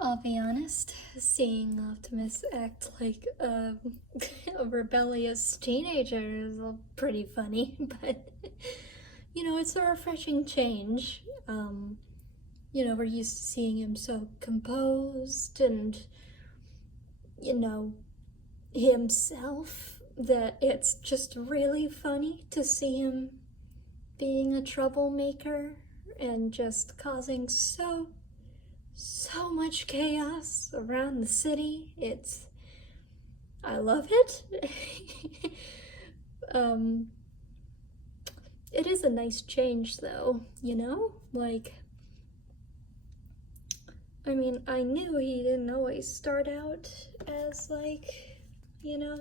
I'll be honest, seeing Optimus act like a rebellious teenager is pretty funny, but it's a refreshing change. We're used to seeing him so composed and, you know, himself that it's just really funny to see him being a troublemaker and just causing so much chaos around the city. I love it. um, it is a nice change though, Like, I mean, I knew he didn't always start out as like, you know,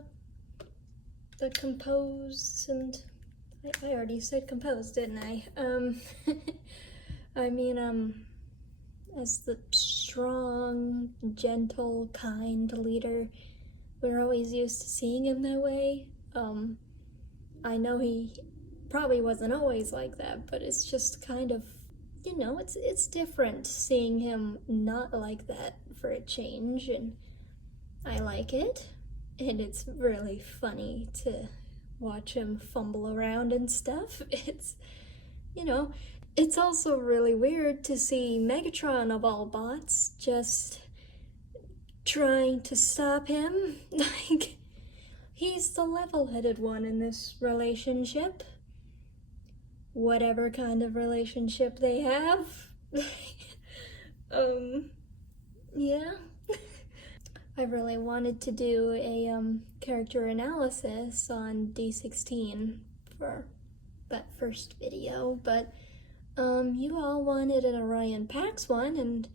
the composed and I already said composed, didn't I? I mean, as the strong, gentle, kind leader. We're always used to seeing him that way. I know he probably wasn't always like that, but it's just kind of, it's different seeing him not like that for a change, and I like it. And it's really funny to watch him fumble around and stuff. You know, it's also really weird to see Megatron of all bots just trying to stop him. Like, he's the level-headed one in this relationship. Whatever kind of relationship they have. Yeah. I really wanted to do a character analysis on D16 for that first video, but you all wanted an Orion Pax one, and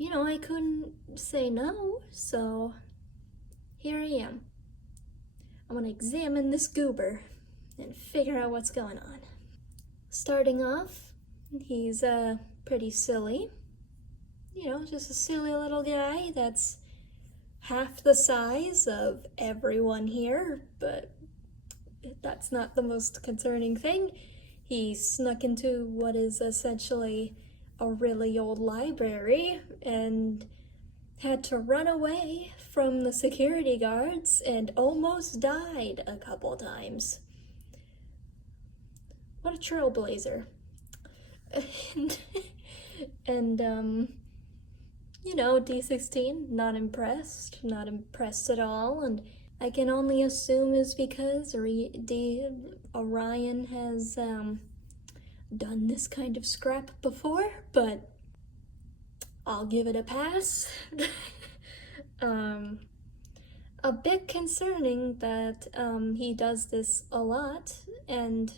I couldn't say no, so here I am. I'm gonna examine this goober and figure out what's going on. Starting off, he's pretty silly. Just a silly little guy that's half the size of everyone here, but that's not the most concerning thing. He snuck into what is essentially a really old library and had to run away from the security guards and almost died a couple times. What a trailblazer. and D16, not impressed at all, and I can only assume is because Orion has done this kind of scrap before, but I'll give it a pass. A bit concerning that he does this a lot, and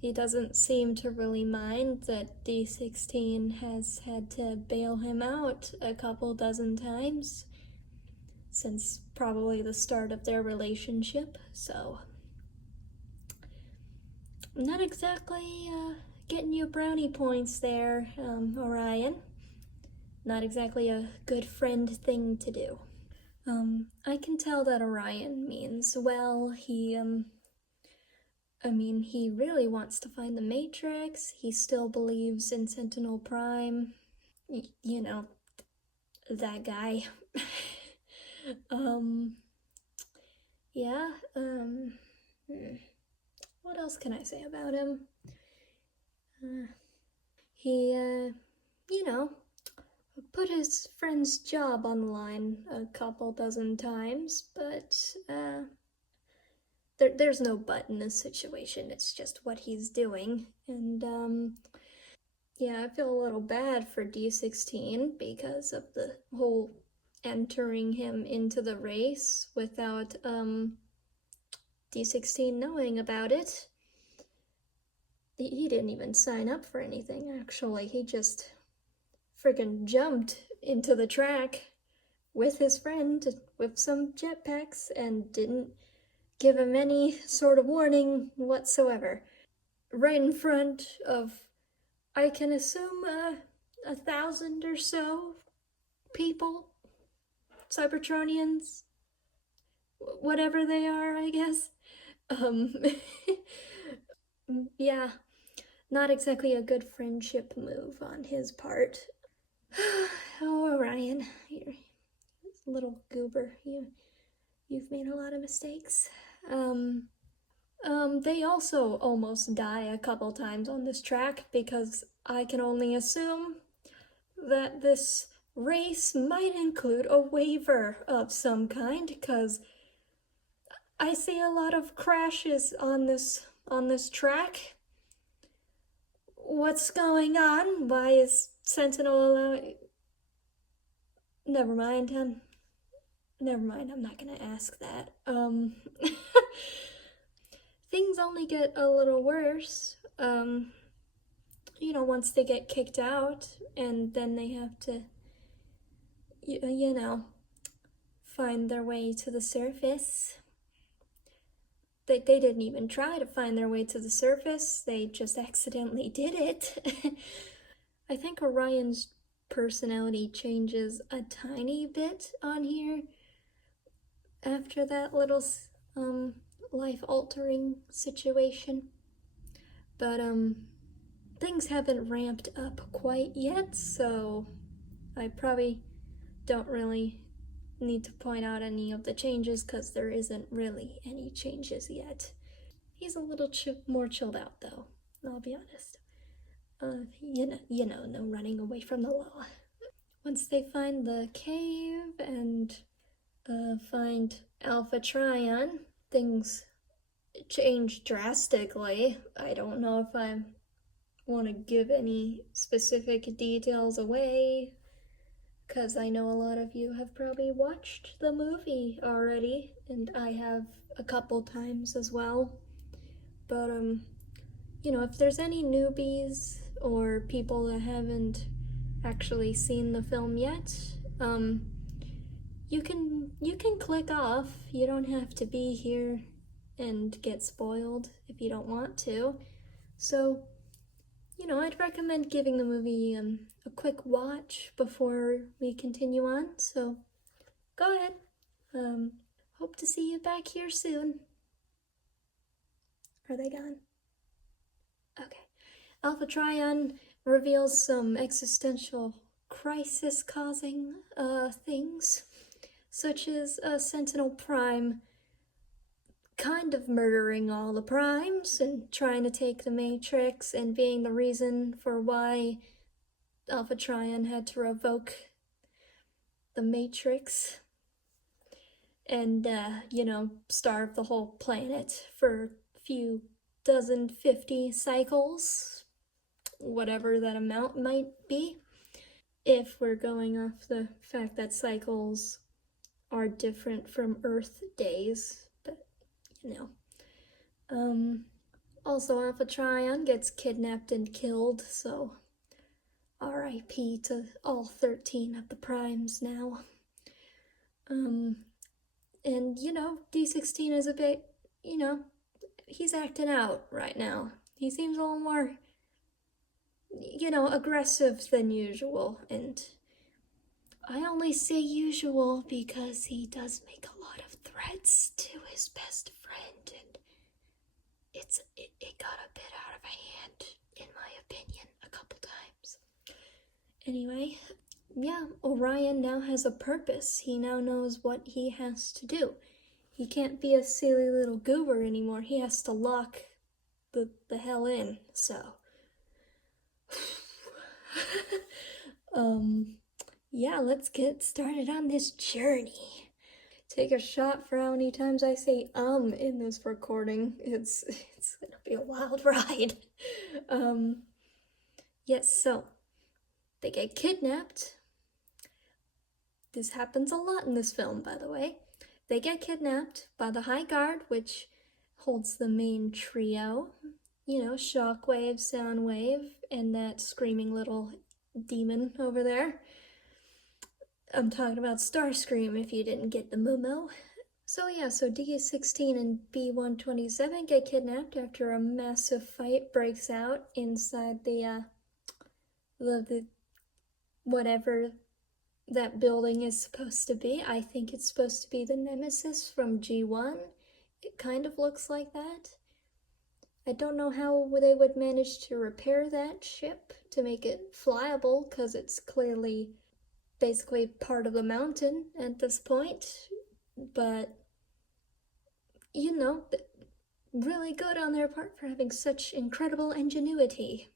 he doesn't seem to really mind that D16 has had to bail him out a couple dozen times since probably the start of their relationship, so not exactly getting you brownie points there, Orion. Not exactly a good friend thing to do. I can tell that Orion means well. He really wants to find the Matrix. He still believes in Sentinel Prime. That guy. Yeah, what else can I say about him? He, put his friend's job on the line a couple dozen times, but, there's no but in this situation. It's just what he's doing. And, yeah, I feel a little bad for D16 because of the whole entering him into the race without, D16 knowing about it. He didn't even sign up for anything, actually. He just freaking jumped into the track with his friend with some jetpacks and didn't give him any sort of warning whatsoever. Right in front of, I can assume, 1,000 or so people, Cybertronians, whatever they are, I guess. Yeah, not exactly a good friendship move on his part. Oh, Orion, you're a little goober. You've made a lot of mistakes. Um, they also almost die a couple times on this track because I can only assume that this race might include a waiver of some kind because I see a lot of crashes on this track. What's going on? Why is Sentinel allowing? Never mind, never mind. I'm not gonna ask that. Things only get a little worse. Once they get kicked out, and then they have to, you know, find their way to the surface. They didn't even try to find their way to the surface, they just accidentally did it. I think Orion's personality changes a tiny bit on here after that little life-altering situation. But things haven't ramped up quite yet, so I probably don't really need to point out any of the changes because there isn't really any changes yet. He's a little more chilled out though, I'll be honest. No running away from the law. Once they find the cave and find Alpha Trion, things change drastically. I don't know if I want to give any specific details away because I know a lot of you have probably watched the movie already, and I have a couple times as well. But if there's any newbies or people that haven't actually seen the film yet, you can click off. You don't have to be here and get spoiled if you don't want to. So, I'd recommend giving the movie a quick watch before we continue on. So, go ahead. Hope to see you back here soon. Are they gone? Okay. Alpha Trion reveals some existential crisis-causing things, such as Sentinel Prime kind of murdering all the primes and trying to take the Matrix and being the reason for why Alpha Trion had to revoke the Matrix and, starve the whole planet for a few dozen, 50 cycles, whatever that amount might be, if we're going off the fact that cycles are different from Earth days, but also Alpha Trion gets kidnapped and killed, so RIP to all 13 of the primes now. And D16 is a bit, he's acting out right now. He seems a little more, aggressive than usual, and I only say usual because he does make a lot of threats to his best friend, and it got a bit out of hand, in my opinion, a couple times. Anyway, yeah, Orion now has a purpose. He now knows what he has to do. He can't be a silly little goober anymore. He has to lock the hell in, so. Yeah, let's get started on this journey. Take a shot for how many times I say in this recording. It's gonna be a wild ride. Yes, so they get kidnapped. This happens a lot in this film, by the way. They get kidnapped by the High Guard, which holds the main trio. Shockwave, Soundwave, and that screaming little demon over there. I'm talking about Starscream if you didn't get the memo. So D16 and B127 get kidnapped after a massive fight breaks out inside the whatever that building is supposed to be. I think it's supposed to be the Nemesis from G1. It kind of looks like that. I don't know how they would manage to repair that ship to make it flyable, because it's clearly basically part of the mountain at this point. But, you know, really good on their part for having such incredible ingenuity.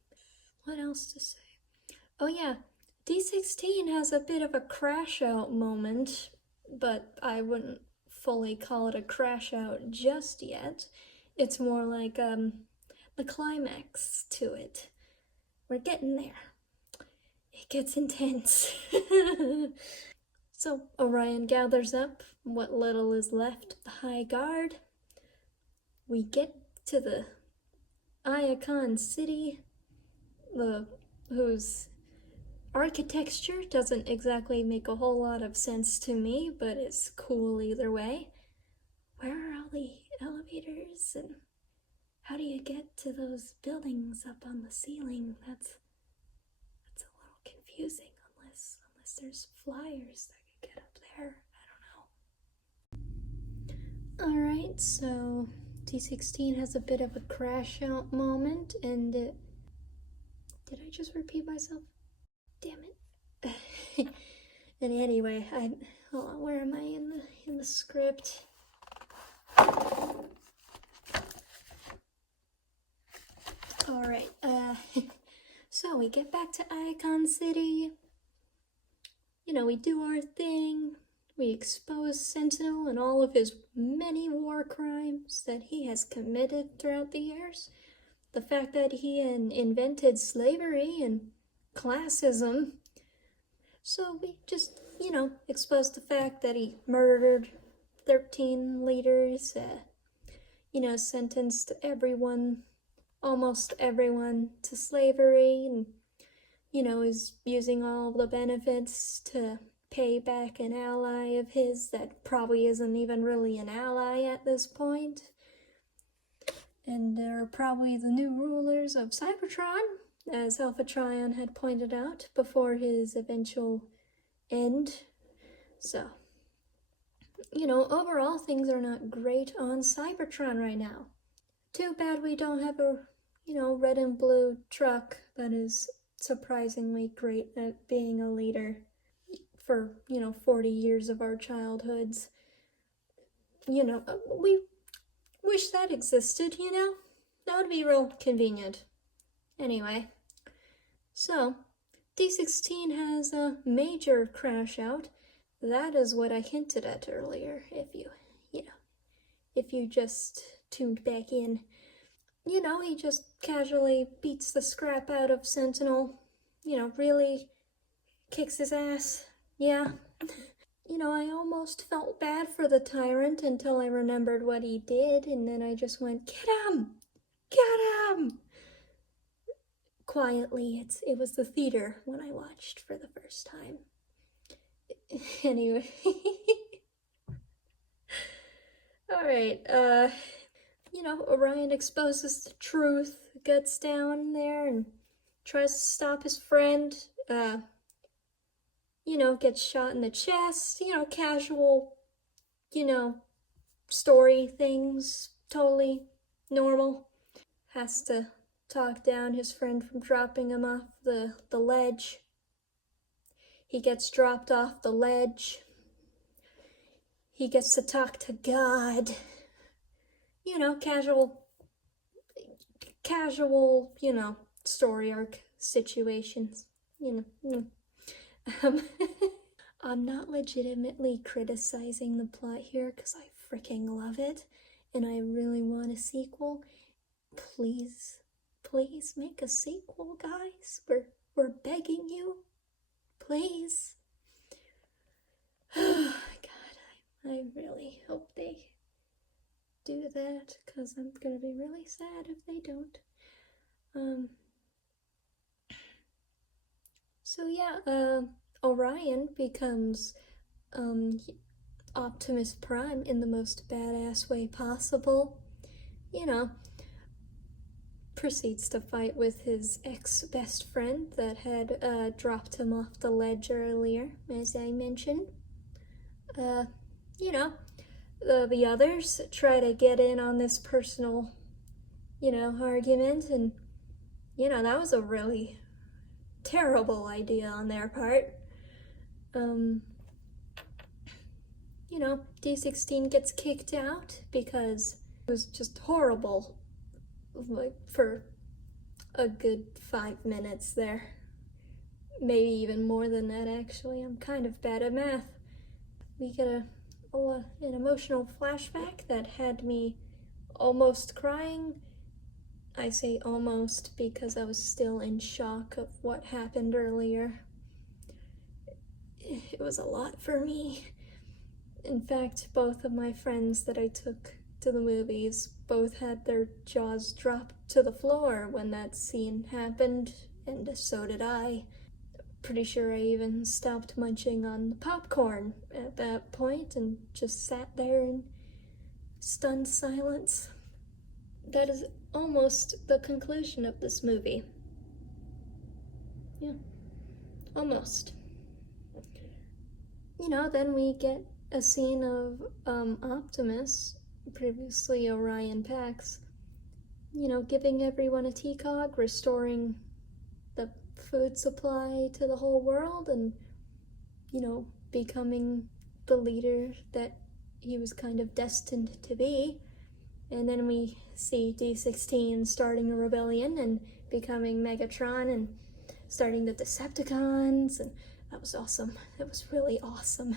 What else to say? Oh, yeah, D16 has a bit of a crash out moment, but I wouldn't fully call it a crash out just yet. It's more like the climax to it. We're getting there. It gets intense. So Orion gathers up what little is left of the High Guard. We get to the Iacon city, whose architecture doesn't exactly make a whole lot of sense to me, but it's cool either way. Where are all the elevators, and how do you get to those buildings up on the ceiling? That's a little confusing, unless there's flyers that could get up there. I don't know. Alright, so D16 has a bit of a crash out moment, and did I just repeat myself? Damn it. And anyway, hold on, where am I in the script? Alright, so we get back to Icon City. You know, we do our thing. We expose Sentinel and all of his many war crimes that he has committed throughout the years. The fact that he invented slavery and classism. So we just, you know, expose the fact that he murdered 13 leaders, you know, sentenced everyone, almost everyone, to slavery, and, you know, is using all the benefits to pay back an ally of his that probably isn't even really an ally at this point. And they're probably the new rulers of Cybertron, as Alpha Trion had pointed out before his eventual end. So, you know, overall things are not great on Cybertron right now. Too bad we don't have a, you know, red and blue truck that is surprisingly great at being a leader for, you know, 40 years of our childhoods. You know, we wish that existed, you know? That would be real convenient. Anyway, so D16 has a major crash out. That is what I hinted at earlier, if you just tuned back in. You know, he just casually beats the scrap out of Sentinel. You know, really kicks his ass. Yeah. You know, I almost felt bad for the tyrant until I remembered what he did, and then I just went, get him! Get him! Quietly, it was the theater when I watched for the first time. Anyway. Alright, you know, Orion exposes the truth, gets down there and tries to stop his friend, you know, gets shot in the chest, you know, casual, you know, story things, totally normal. Has to talk down his friend from dropping him off the ledge. He gets dropped off the ledge. He gets to talk to God. You know, casual, you know, story arc situations. You know. I'm not legitimately criticizing the plot here because I freaking love it and I really want a sequel. Please make a sequel, guys. We're begging you. Please. God, I really hope they do that because I'm gonna be really sad if they don't. So yeah, Orion becomes Optimus Prime in the most badass way possible. You know, proceeds to fight with his ex-best friend that had dropped him off the ledge earlier, as I mentioned. You know, the others try to get in on this personal, argument, and, that was a really terrible idea on their part. D16 gets kicked out because it was just horrible, like, for a good 5 minutes there. Maybe even more than that, actually. I'm kind of bad at math. We get an emotional flashback that had me almost crying. I say almost because I was still in shock of what happened earlier. It was a lot for me. In fact, both of my friends that I took to the movies both had their jaws drop to the floor when that scene happened, and so did I. Pretty sure I even stopped munching on the popcorn at that point and just sat there in stunned silence. That is almost the conclusion of this movie. Yeah, almost. Then we get a scene of Optimus, previously Orion Pax, giving everyone a TCOG, restoring the food supply to the whole world, and, becoming the leader that he was kind of destined to be. And then we see D16 starting a rebellion and becoming Megatron and starting the Decepticons, and that was awesome. That was really awesome.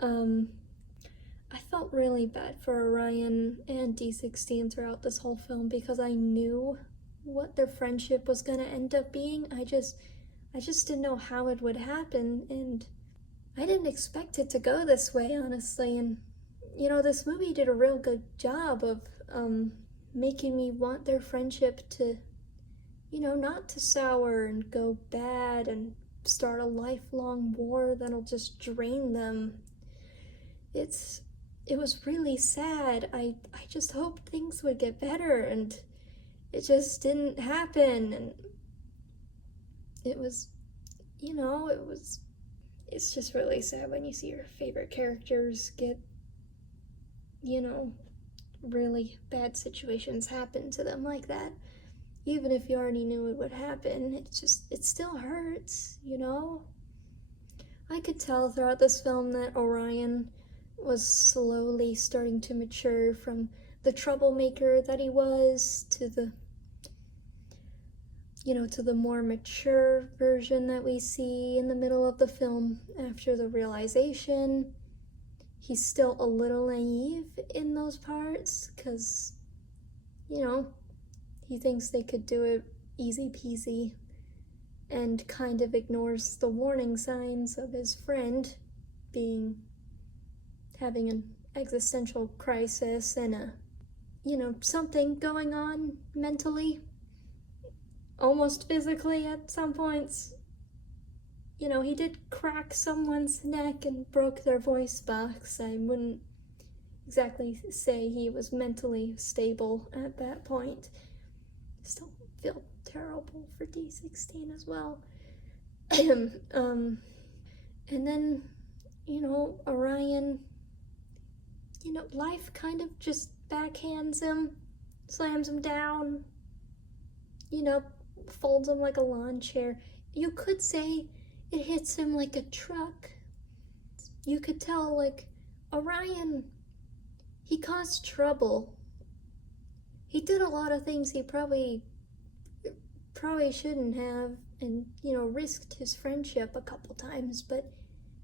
I felt really bad for Orion and D16 throughout this whole film because I knew what their friendship was gonna end up being. I just didn't know how it would happen, and I didn't expect it to go this way, honestly. And this movie did a real good job of making me want their friendship to, not to sour and go bad and start a lifelong war that'll just drain them. It was really sad. I just hoped things would get better, and it just didn't happen. And it was, it's just really sad when you see your favorite characters get, really bad situations happen to them like that. Even if you already knew it would happen, it still hurts, I could tell throughout this film that Orion was slowly starting to mature from the troublemaker that he was to the more mature version that we see in the middle of the film after the realization. He's still a little naive in those parts because, he thinks they could do it easy peasy and kind of ignores the warning signs of his friend having an existential crisis and something going on mentally, almost physically at some points. He did crack someone's neck and broke their voice box. I wouldn't exactly say he was mentally stable at that point. Still feel terrible for D16 as well. And then, Orion, life kind of just backhands him, slams him down, folds him like a lawn chair. You could say it hits him like a truck. You could tell, like, Orion, he caused trouble. He did a lot of things he probably shouldn't have, and, risked his friendship a couple times, but,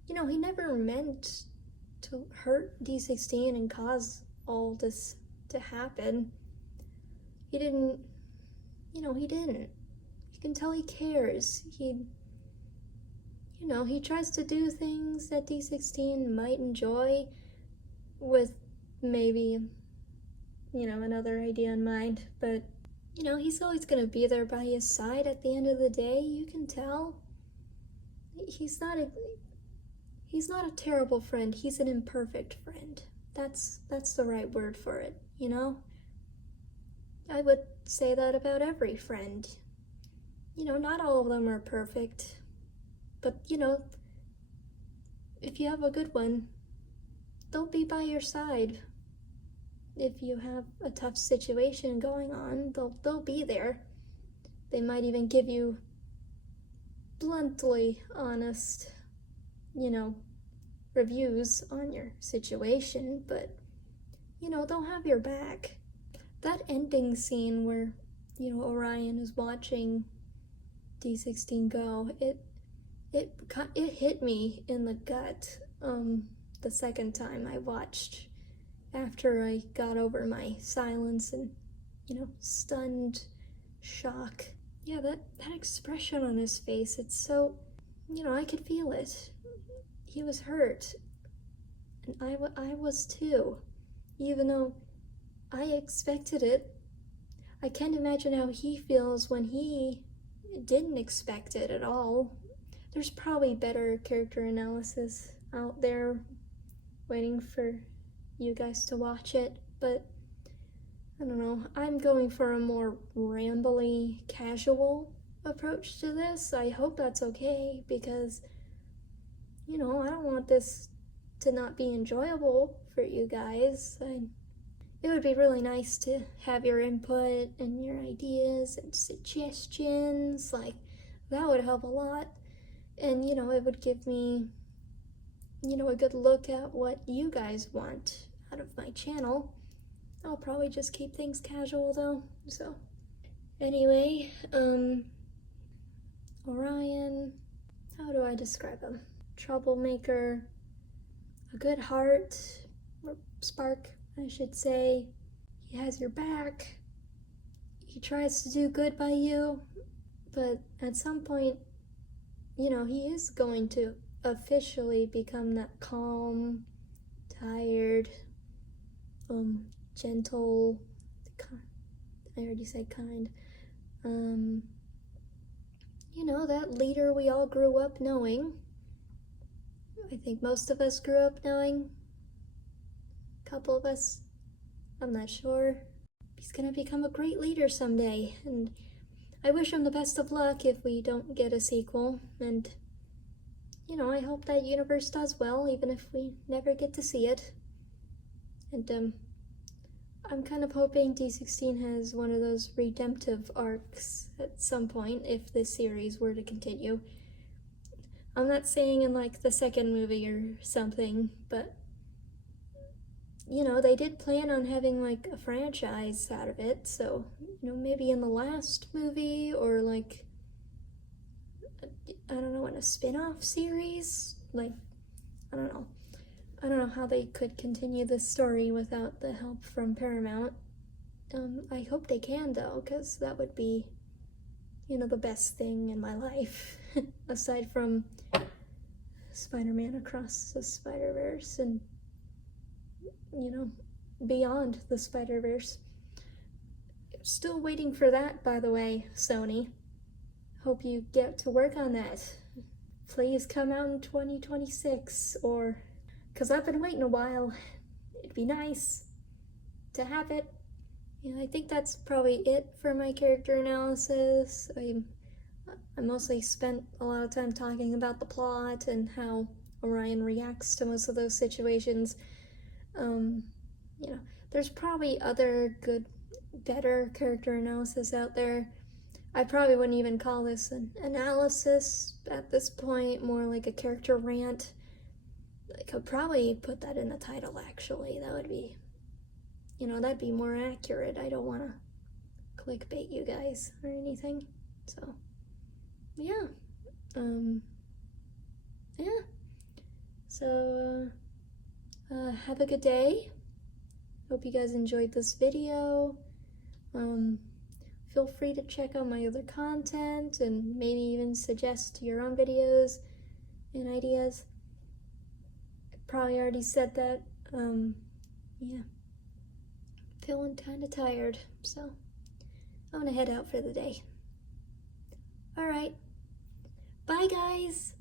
he never meant to hurt D16 and cause all this to happen. He didn't. You can tell he cares. He tries to do things that D16 might enjoy with maybe, another idea in mind, but, he's always gonna be there by his side at the end of the day. You can tell. He's not a terrible friend. He's an imperfect friend. That's the right word for it, I would say that about every friend. Not all of them are perfect, but, if you have a good one, they'll be by your side. if you have a tough situation going on, they'll be there. They might even give you bluntly honest, reviews on your situation, but, they'll have your back. That ending scene where, Orion is watching D16 go, it hit me in the gut the second time I watched, after I got over my silence and, stunned shock. Yeah, that expression on his face, it's so, I could feel it. He was hurt, and I was too, even though I expected it. I can't imagine how he feels when he didn't expect it at all. There's probably better character analysis out there waiting for you guys to watch it, but I don't know. I'm going for a more rambly, casual approach to this. I hope that's okay, because, I don't want this to not be enjoyable for you guys. It would be really nice to have your input and your ideas and suggestions. Like, that would help a lot. And, it would give me, a good look at what you guys want out of my channel. I'll probably just keep things casual though, so. Anyway, Orion, how do I describe him? Troublemaker, a good heart, or spark, I should say. He has your back. He tries to do good by you, but at some point, he is going to officially become that calm, tired, gentle, I already said kind, that leader we all grew up knowing. I think most of us grew up knowing. A couple of us, I'm not sure. He's gonna become a great leader someday, and I wish him the best of luck if we don't get a sequel, and, I hope that universe does well, even if we never get to see it. And, I'm kind of hoping D16 has one of those redemptive arcs at some point, if this series were to continue. I'm not saying in, like, the second movie or something, but, they did plan on having, like, a franchise out of it, so, maybe in the last movie, or, like, I don't know, in a spin-off series? Like, I don't know. I don't know how they could continue this story without the help from Paramount. I hope they can, though, because that would be, the best thing in my life, aside from Spider-Man Across the Spider-Verse and, beyond the Spider-Verse. Still waiting for that, by the way, Sony. Hope you get to work on that. Please come out in 2026, or... because I've been waiting a while. It'd be nice to have it. I think that's probably it for my character analysis. I mostly spent a lot of time talking about the plot and how Orion reacts to most of those situations. There's probably other good, better character analysis out there. I probably wouldn't even call this an analysis at this point, more like a character rant. I could probably put that in the title, actually. That would be, that'd be more accurate. I don't want to clickbait you guys or anything. So, yeah. Yeah. So, have a good day. Hope you guys enjoyed this video. Feel free to check out my other content and maybe even suggest your own videos and ideas. Probably already said that. Yeah. Feeling kind of tired, so I'm gonna head out for the day. Alright. Bye, guys!